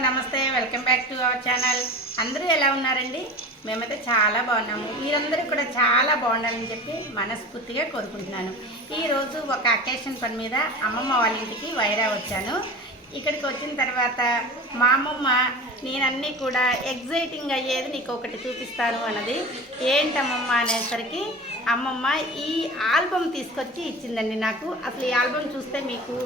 నమస్తే, welcome back to our channel. అందరూ ఎలా ఉన్నారండి? మేమైతే చాలా బాగున్నాము. మీరందరూ కూడా చాలా బాగుండాలని చెప్పి మనస్ఫూర్తిగా కోరుకుంటున్నాను. ఈరోజు ఒక అకేషన్ పని మీద అమ్మమ్మ వాళ్ళ ఇంటికి వైరా వచ్చాను. ఇక్కడికి వచ్చిన తర్వాత మా అమ్మమ్మ నేనన్నీ కూడా ఎగ్జైటింగ్ అయ్యేది నీకు ఒకటి చూపిస్తాను అన్నది. ఏంటమ్మమ్మ అనేసరికి అమ్మమ్మ ఈ ఆల్బమ్ తీసుకొచ్చి ఇచ్చిందండి నాకు. అసలు ఈ ఆల్బమ్ చూస్తే మీకు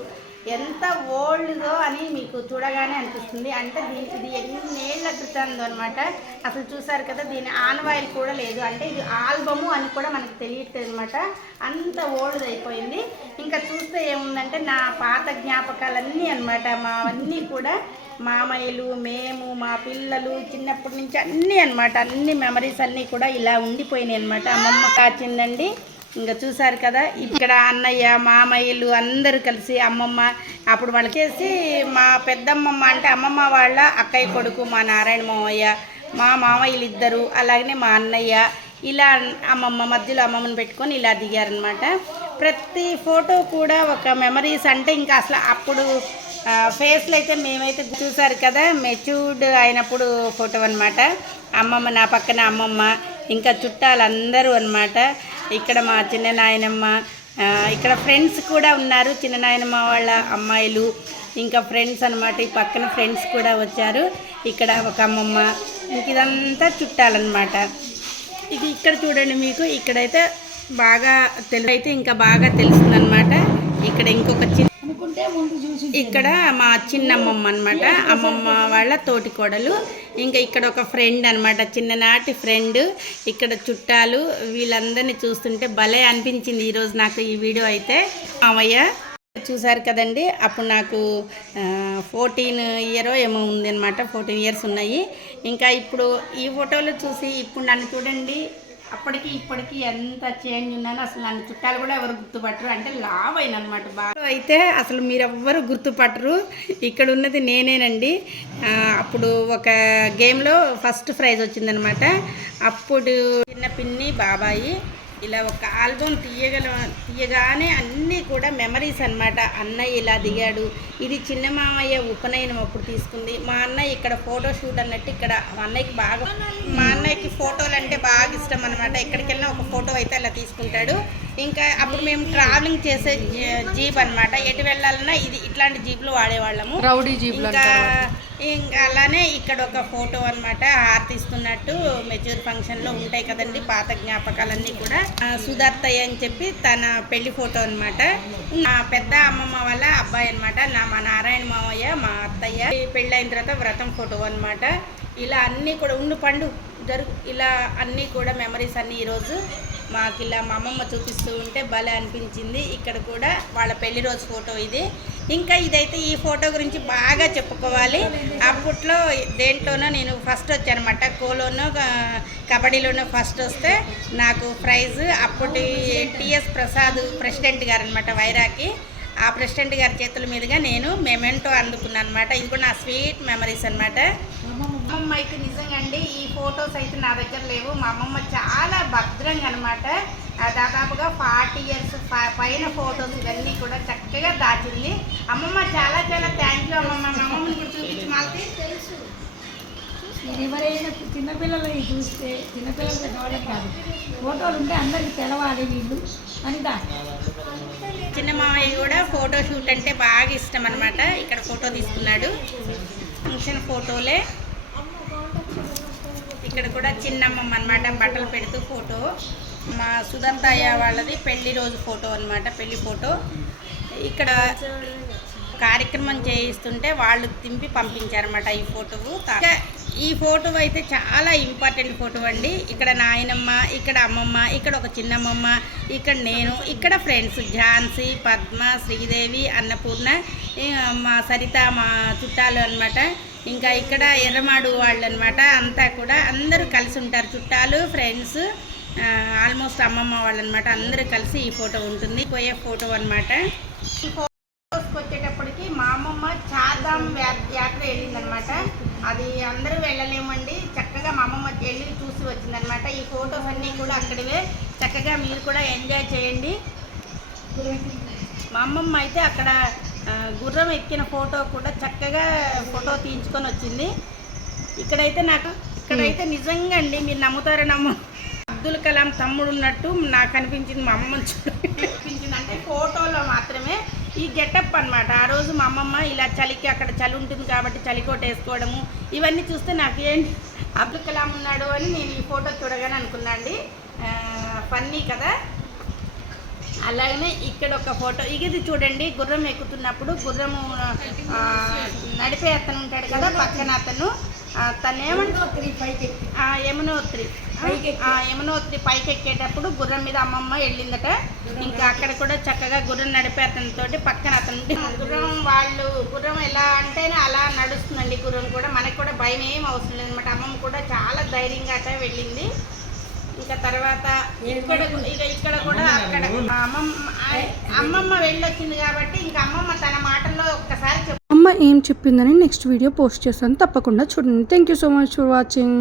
ఎంత ఓల్డ్దో అని మీకు చూడగానే అనిపిస్తుంది. అంటే ఇది ఎన్నేళ్ల క్రితందో అనమాట. అసలు చూసారు కదా, దీని ఆనవాయిల్ కూడా లేదు. అంటే ఇది ఆల్బము అని కూడా మనకు తెలియట్లేదు అనమాట. అంత ఓల్డ్ అయిపోయింది. ఇంకా చూస్తే ఏముందంటే నా పాత జ్ఞాపకాలన్నీ అనమాట. మావన్నీ కూడా మామయ్యలు, మేము, మా పిల్లలు చిన్నప్పటి నుంచి అన్నీ అనమాట. అన్ని మెమరీస్ అన్నీ కూడా ఇలా ఉండిపోయినాయి అనమాట. అమ్మమ్మ కాచిందండి. ఇంకా చూసారు కదా, ఇక్కడ అన్నయ్య, మామయ్యలు అందరూ కలిసి అమ్మమ్మ అప్పుడు వాళ్ళకేసి మా పెద్దమ్మమ్మ అంటే అమ్మమ్మ వాళ్ళ అక్కయ్య కొడుకు మా నారాయణ మామయ్య, మా మామయ్యలు ఇద్దరు, అలాగనే మా అన్నయ్య, ఇలా అమ్మమ్మ మధ్యలో అమ్మమ్మని పెట్టుకొని ఇలా దిగారనమాట. ప్రతి ఫోటో కూడా ఒక మెమరీస్. అంటే ఇంకా అసలు అప్పుడు ఫేస్లో అయితే మేమైతే చూసారు కదా, మెచ్యూర్డ్ అయినప్పుడు ఫోటో అనమాట. అమ్మమ్మ నా పక్కన అమ్మమ్మ, ఇంకా చుట్టాలందరూ అనమాట. ఇక్కడ మా చిన్న నాయనమ్మ, ఇక్కడ ఫ్రెండ్స్ కూడా ఉన్నారు, చిన్న నాయనమ్మ వాళ్ళ అమ్మాయిలు, ఇంకా ఫ్రెండ్స్ అనమాట. ఈ పక్కన ఫ్రెండ్స్ కూడా వచ్చారు. ఇక్కడ ఒక అమ్మమ్మ, ఇంక ఇదంతా చుట్టాలన్నమాట. ఇది ఇక్కడ చూడండి, మీకు ఇక్కడైతే బాగా అయితే ఇంకా బాగా తెలుస్తుంది అనమాట. ఇక్కడ ఇంకొక ఇక్కడ మా చిన్నమ్మమ్మ అనమాట, అమ్మమ్మ వాళ్ళ తోటి కోడలు. ఇంకా ఇక్కడ ఒక ఫ్రెండ్ అనమాట, చిన్ననాటి ఫ్రెండ్. ఇక్కడ చుట్టాలు వీళ్ళందరినీ చూస్తుంటే భలే అనిపించింది ఈరోజు నాకు ఈ వీడియో అయితే. మామయ్య చూసారు కదండి, అప్పుడు నాకు 14 ఇయర్ ఏమో ఉంది అనమాట. 14 ఇయర్స్ ఉన్నాయి. ఇంకా ఇప్పుడు ఈ ఫోటోలు చూసి ఇప్పుడు నన్ను చూడండి, అప్పటికి ఇప్పటికి ఎంత చేంజ్ ఉన్నానో అసలు నన్ను చుట్టాలు కూడా ఎవరు గుర్తుపట్టరు. అంటే లావ్ అయిన అనమాట బాగా. అయితే అసలు మీరెవ్వరు గుర్తుపట్టరు. ఇక్కడ ఉన్నది నేనేనండి. అప్పుడు ఒక గేమ్లో ఫస్ట్ ప్రైజ్ వచ్చిందనమాట. అప్పుడు చిన్న పిన్ని, బాబాయి ఇలా ఒక ఆల్బమ్ తీయగానే అన్నీ కూడా మెమరీస్ అనమాట. అన్నయ్య ఇలా దిగాడు, ఇది చిన్న మామయ్య ఉపనయనం అప్పుడు తీసుకుంది. మా అన్నయ్య ఇక్కడ ఫోటో షూట్ అన్నట్టు ఇక్కడ మా అన్నయ్యకి ఫోటోలు అంటే బాగా ఇష్టం అనమాట. ఎక్కడికి వెళ్ళినా ఒక ఫోటో అయితే అలా తీసుకుంటాడు. ఇంకా అప్పుడు మేము ట్రావెలింగ్ చేసే జీప్ అనమాట. ఎటు వెళ్ళాలన్నా ఇది ఇట్లాంటి జీప్లు వాడేవాళ్ళము, రౌడీ జీప్. ఇంకా అలానే ఇక్కడ ఒక ఫోటో అనమాట, హారతిస్తున్నట్టు మెచ్యూర్ ఫంక్షన్లో ఉంటాయి కదండి పాత జ్ఞాపకాలన్నీ కూడా. సుధార్తయ్య అని చెప్పి తన పెళ్లి ఫోటో అనమాట. మా పెద్ద అమ్మమ్మ వాళ్ళ అబ్బాయి అనమాట, మా నారాయణ మామయ్య, మా అత్తయ్య. పెళ్ళి అయిన తర్వాత వ్రతం ఫోటో అనమాట. ఇలా అన్నీ కూడా పండు ఇలా అన్నీ కూడా మెమరీస్ అన్నీ ఈరోజు మాకు ఇలా మా అమ్మమ్మ చూపిస్తూ ఉంటే భలే అనిపించింది. ఇక్కడ కూడా వాళ్ళ పెళ్లి రోజు ఫోటో ఇది. ఇంకా ఇదైతే ఈ ఫోటో గురించి బాగా చెప్పుకోవాలి. అప్పట్లో దేంట్లోనో నేను ఫస్ట్ వచ్చానమాట. ఖోలోనో కబడ్డీలోనో ఫస్ట్ వస్తే నాకు ప్రైజ్ అప్పటి టిఎస్ ప్రసాద్ ప్రెసిడెంట్ గారు అనమాట వైరాకి. ఆ ప్రెసిడెంట్ గారి చేతుల మీదుగా నేను మెమెంటో అందుకున్నాను అనమాట. ఇది కూడా నా స్వీట్ మెమరీస్ అనమాట. అమ్మమ్మ అయితే నిజంగా అండి ఈ ఫొటోస్ అయితే నా దగ్గర లేవు. మా అమ్మమ్మ చాలా భద్రంగా అనమాట, దాదాపుగా 40 ఇయర్స్ పైన ఫొటోస్ ఇవన్నీ కూడా చక్కగా దాచింది. అమ్మమ్మ చాలా చాలా థ్యాంక్ యూ అమ్మమ్మ. మా అమ్మమ్మని కూడా చూపించి మాకు తెలుసు. ఎవరైనా చిన్నపిల్లలు చూస్తే చిన్నపిల్లలతో కావడం కాదు, ఫోటోలు ఉంటే అందరికి తెలవాలి వీళ్ళు అని చిన్న మామయ్య కూడా ఫోటో షూట్ అంటే బాగా ఇష్టం అనమాట. ఇక్కడ ఫోటో తీసుకున్నాడు, ఫంక్షన్ ఫోటోలే. ఇక్కడ కూడా చిన్నమ్మమ్మ అనమాట, బట్టలు పెడుతూ ఫోటో. మా సుధంతయ్య వాళ్ళది పెళ్లి రోజు ఫోటో అనమాట, పెళ్లి ఫోటో. ఇక్కడ కార్యక్రమం చేయిస్తుంటే వాళ్ళు తింపి పంపించారనమాట ఈ ఫోటో. ఈ ఫోటో అయితే చాలా ఇంపార్టెంట్ ఫోటో అండి. ఇక్కడ నాయనమ్మ, ఇక్కడ అమ్మమ్మ, ఇక్కడ ఒక చిన్నమ్మమ్మ, ఇక్కడ నేను, ఇక్కడ ఫ్రెండ్స్ ఝాన్సీ, పద్మ, శ్రీదేవి, అన్నపూర్ణ, మా సరిత, మా చుట్టాలు అనమాట. ఇంకా ఇక్కడ ఎర్రమాడు వాళ్ళు అనమాట. అంతా కూడా అందరూ కలిసి ఉంటారు, చుట్టాలు, ఫ్రెండ్స్, ఆల్మోస్ట్ అమ్మమ్మ వాళ్ళు అనమాట. అందరూ కలిసి ఈ ఫోటో ఉంటుంది. పోయే ఫోటో అనమాట. ఈ ఫోటోస్కి వచ్చేటప్పటికి మా అమ్మమ్మ చార్ధామ్ యాత్ర వెళ్ళిందనమాట. అది అందరూ వెళ్ళలేమండి, చక్కగా మా అమ్మమ్మ వెళ్ళి చూసి వచ్చిందనమాట. ఈ ఫొటోస్ అన్నీ కూడా అక్కడివే, చక్కగా మీరు కూడా ఎంజాయ్ చేయండి. మా అమ్మమ్మ అయితే అక్కడ గుర్రం ఎక్కిన ఫోటో కూడా చక్కగా ఫోటో తీయించుకొని వచ్చింది. ఇక్కడైతే నిజంగా అండి, మీరు నమ్ముతారో నమ్ము, అబ్దుల్ కలాం తమ్ముడు ఉన్నట్టు నాకు అనిపించింది. మా అమ్మమ్మ అనిపించింది అంటే ఫోటోలో మాత్రమే ఈ గెటప్ అన్నమాట. ఆ రోజు మా అమ్మమ్మ ఇలా చలికి, అక్కడ చలి ఉంటుంది కాబట్టి చలికోట వేసుకోవడము, ఇవన్నీ చూస్తే నాకు ఏంటి అబ్దుల్ కలాం ఉన్నాడు అని నేను ఈ ఫోటో చూడగానే అనుకున్నా అండి. ఫన్నీ కదా. అలాగనే ఇక్కడ ఒక ఫోటో, ఇది చూడండి, గుర్రం ఎక్కుతున్నప్పుడు గుర్రము నడిపే అతను ఉంటాడు కదా పక్కన, అతను తనేమంటే యమునోత్రి పైకి ఎక్కేటప్పుడు గుర్రం మీద అమ్మమ్మ వెళ్ళిందట. ఇంకా అక్కడ కూడా చక్కగా గుర్రం నడిపే అతనితోటి పక్కన అతను గుర్రం ఎలా అంటేనే అలా నడుస్తుందండి. గుర్రం కూడా మనకు కూడా భయం ఏం అవసరం లేదన్నమాట. అమ్మమ్మ కూడా చాలా ధైర్యంగా అట వెళ్ళింది. ఇంకా తర్వాత ఇక్కడ కూడా అక్కడ అమ్మమ్మ వెళ్ళొచ్చింది కాబట్టి ఇంకా అమ్మమ్మ తన మాటల్లో ఒక్కసారి అమ్మ ఏం చెప్పిందని నెక్స్ట్ వీడియో పోస్ట్ చేస్తాను, తప్పకుండా చూడండి. Thank you so much for watching.